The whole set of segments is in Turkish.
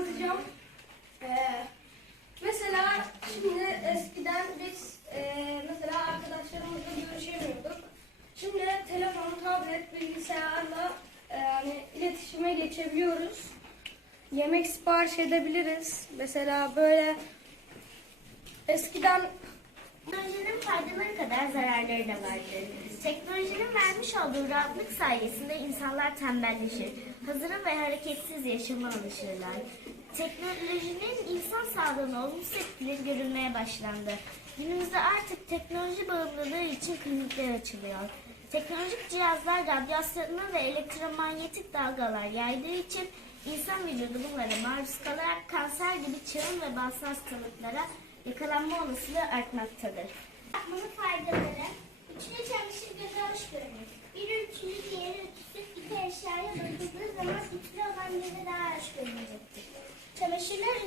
anlatacağım. Ee, mesela şimdi eskiden biz e, mesela arkadaşlarımızla görüşemiyorduk. Şimdi telefon, tablet, bilgisayarla e, yani iletişime geçebiliyoruz. Yemek sipariş edebiliriz. Mesela böyle eskiden Teknolojinin faydaları kadar zararları da vardır. Teknolojinin vermiş olduğu rahatlık sayesinde insanlar tembelleşir. Hazırı ve hareketsiz yaşama alışırlar. Teknolojinin insan sağlığına olumsuz etkileri görülmeye başlandı. Günümüzde artık teknoloji bağımlılığı için klinikler açılıyor. Teknolojik cihazlar radyasyona ve elektromanyetik dalgalar yaydığı için insan vücudu bunlara maruz kalarak kanser gibi çığın ve bağımsız hastalıklara yakalanma olasılığı artmaktadır. Yapmanın faydaları. Üçlü çamaşır göze hoş görünür. Bir üçlü diğeri ütüsüz iki eşyaya bakıldığı zaman üçlü olan göze daha hoş görünecektir.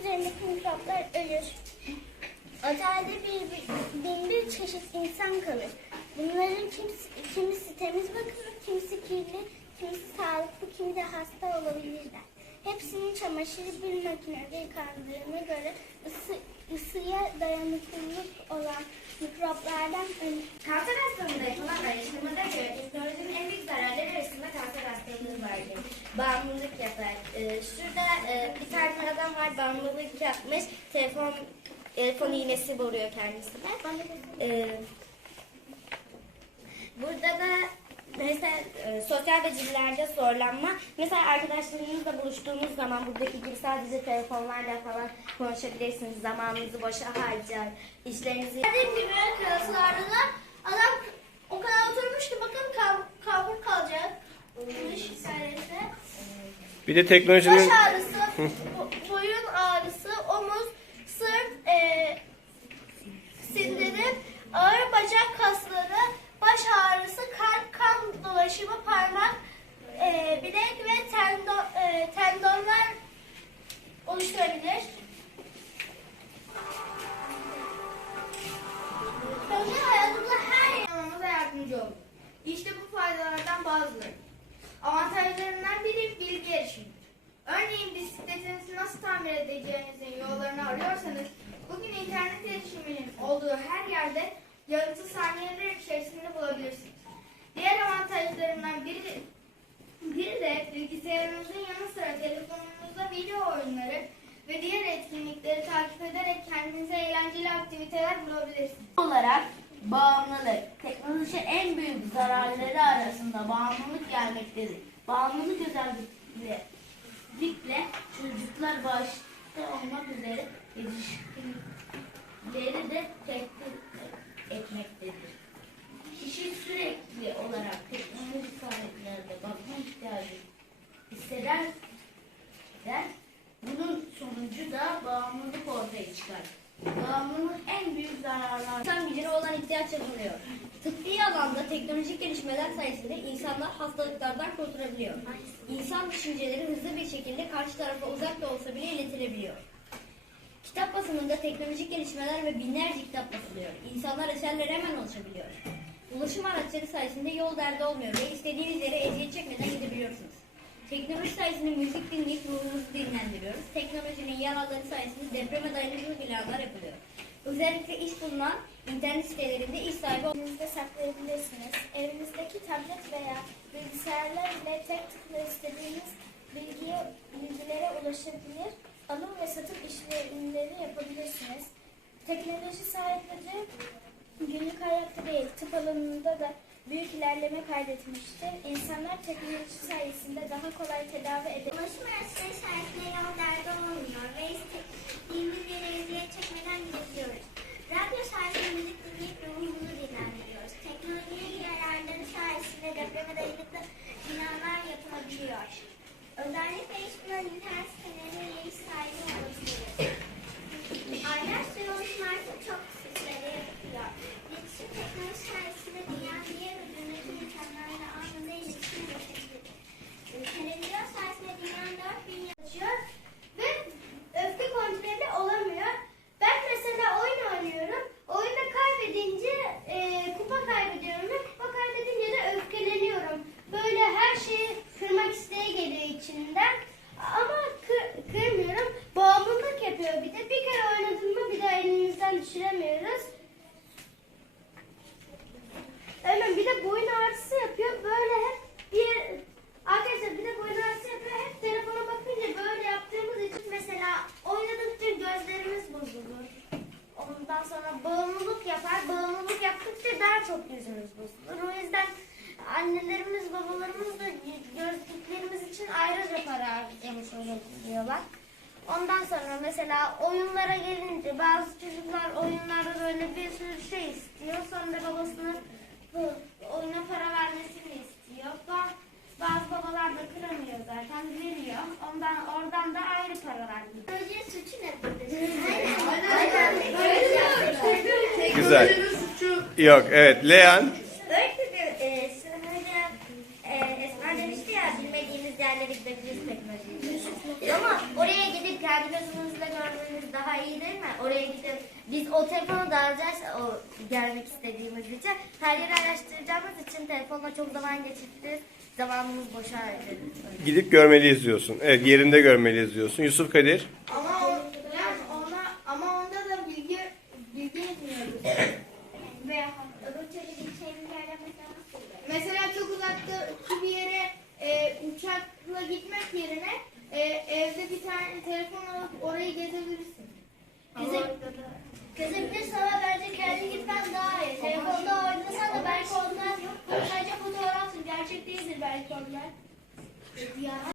Üzerindeki mikroplar ölür. Otelde bir, bin bir çeşit insan kalır. Bunların kimisi, kimisi temiz bakımlı, kimisi kirli, kimisi sağlıklı, kimi de hasta olabilirler. Hepsinin çamaşırı bir makinede yıkandığına göre ısı, ısıya dayanıklılık olan mikroplardan önü. Kanser hastalığında yapılan araştırmada göre teknolojinin en büyük zararları arasında kanser hastalığı. Bağımlılık yapar. Ee, şurada e, bir tane adam var bağımlılık yapmış. Telefon telefon iğnesi vuruyor kendisine. Ee, burada da mesela e, sosyal becerilerde zorlanma. Mesela arkadaşlarınızla buluştuğunuz zaman buradaki gibi sadece telefonlarla falan konuşabilirsiniz. Zamanınızı boşa harcar. işlerinizi Dediğim gibi klaslarda adam Bir de teknolojinin Baş ağrısı, bo- boyun ağrısı, omuz, sırt, e, sindirim, ağır bacak kasları, baş ağrısı, kan, kan dolaşımı, parmak, e, bilek ve tendon, e, tendonlar oluşturabilir. Teknoloji hayatımızda her Anlamamıza yardımcı olur. İşte bu faydalardan bazıları. Avantajlarından biri bilgi erişimidir. Örneğin bisikletinizi nasıl tamir edeceğinizin yollarını arıyorsanız bugün internet erişiminin olduğu her yerde yanıtı saniyeler içerisinde bulabilirsiniz. Diğer avantajlarından biri, biri de bilgisayarınızın yanı sıra telefonunuzda video oyunları ve diğer etkinlikleri takip ederek kendinize eğlenceli aktiviteler bulabilirsiniz. olarak bağımlılık. Teknoloji en büyük zararları arasında bağımlılık gelmektedir. Bağımlılık özellikle çocuklar başta olmak üzere yetişkinleri de tehdit etmektedir. Kişi sürekli olarak teknolojik aletlerde bakma ihtiyacı hisseder der. Bunun sonucu da bağımlılık ortaya çıkar. Bağımlılık en büyük zararlar. İnsan gücüne olan ihtiyaç azalıyor. Tıbbi alanda teknolojik gelişmeler sayesinde insanlar hastalıklardan kurtulabiliyor. İnsan düşünceleri hızlı bir şekilde karşı tarafa uzak da olsa bile iletilebiliyor. Kitap basımında teknolojik gelişmeler ve binlerce kitap basılıyor. İnsanlar eserlere hemen ulaşabiliyor. Ulaşım araçları sayesinde yol derdi olmuyor ve istediğiniz yere eziyet çekmeden gidebiliyorsunuz. Teknoloji sayesinde müzik dinleyip ruhumuzu dinlendiriyoruz. Teknolojinin yararları sayesinde depreme dayanıklı binalar yapılıyor. Özellikle iş bulunan internet sitelerinde iş sahibi Evinizde saklayabilirsiniz. Evinizdeki tablet veya bilgisayarlar ile tek tıkla istediğiniz bilgiye, bilgilere ulaşabilir, alım ve satım işlemleri yapabilirsiniz. Teknoloji sadece günlük hayatta değil, tıp alanında da büyük ilerleme kaydetmiştir. İnsanlar teknoloji sayesinde daha kolay tedavi edebilir. Ulaşım araçları sayesinde yol derdi olmuyor ve istediğimiz yere eziyet çekmeden benden. Ama kır, kırmıyorum. Bağımlılık yapıyor bir de. Bir kere oynadın bir daha elimizden düşüremiyoruz. Harcamış olabiliyorlar. Ondan sonra mesela oyunlara gelince bazı çocuklar oyunlarda böyle bir sürü şey istiyor. Sonra babasının bu oyuna para vermesini istiyor. Ba- Bazı babalar da kıramıyor zaten veriyor. Ondan oradan da ayrı paralar gidiyor. Teknolojinin suçu ne Aynen. Güzel. Yok evet. Leyan. Öğretmenim, e, şimdi e, Esma demişti ya bilmediğimiz yerlere gidebiliriz teknolojiyle. Ama oraya gidip kendi gözümüzle görmemiz daha iyi değil mi? Oraya gidip biz o telefonu da alacağız o gelmek istediğimiz için. Her yeri araştıracağımız için telefonla çok zaman geçiririz. Zamanımız boşa harcarız. Gidip görmeliyiz diyorsun. Evet yerinde görmeliyiz diyorsun. Yusuf Kadir. Ama o, yani ona ama onda da bilgi bilgi etmiyoruz. Veya Öbür türlü bir şeyin yerine mesela nasıl mesela çok uzaktaki bir yere e, uçakla gitmek yerine e, evde bir tane telefon alıp orayı gezebilirsin. Gezebilirsin ama bence kendi gitmen daha iyi. Telefonda oynasan da belki onlar sadece fotoğrafsın. Gerçek değildir belki onlar. Ya.